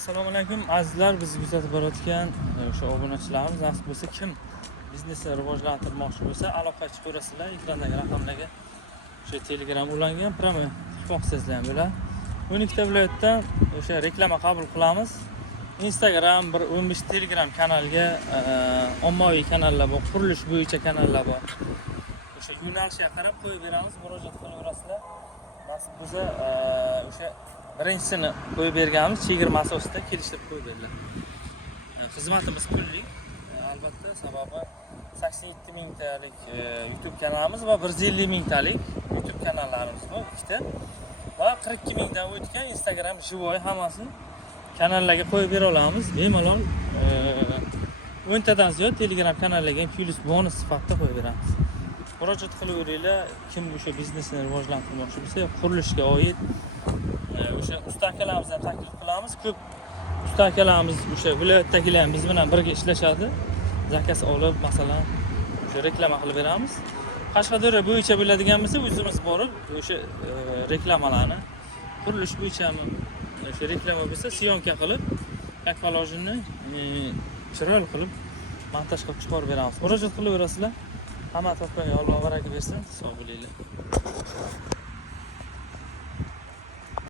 Assalomu alaykum azizlar, bizni kuzatib borayotgan o'sha obunachilarimiz, nasib bo'lsa kim biznesni rivojlantirmoqchi bo'lsa aloqa chiqarasizlar. Ekrandagi raqamlarga o'sha Telegram ulangan, pramo boqsangizlar ham bo'ladi. 12 ta viloyatdan o'sha reklama qabul qilamiz. Instagram, bir 15 Telegram kanalga ommaviy kanallar bor, qurilish bo'yicha kanallar bor. O'sha yo'nalishga qarab qo'yib beramiz, murojaat qilaverasizlar. Nasib bo'lsa o'sha birinchisini qo'yib berganmiz, chegirma asosida kelishtirib qo'yib beriladi. Xizmatimiz pullik, albatta, sababi 87 mingtalik YouTube kanalimiz va 150 mingtalik YouTube kanallarimiz bor, ikkita. Va 42 mingdan o'tgan Instagram живой hammasini kanallarga qo'yib bera olamiz. Bemalol 10 tadan ziyod Telegram kanallarga plus bonus sifatida qo'yib beramiz. Murojaat qilaveringlar, kim o'sha biznesni rivojlantirmoqchi bo'lsa, qurilishga oid o'sha usta akalarimizni taklif qilamiz. Ko'p usta akalarimiz o'sha viloyatdagilar ham biz bilan birga ishlashadi. Zakaz olib, masalan, o'sha reklama qilib beramiz. Qashqadaryo bo'yicha bo'ladigan bo'lsa, o'zimiz borib o'sha reklamalarni, qurilish bo'yicha ham o'sha reklama bo'lsa, syomka qilib, как положено, chiroyli qilib montaj qilib chiqarib beramiz. Murojaat qilaverasizlar. Hamma topgan yo'l baraka bersin. Sog' bo'linglar.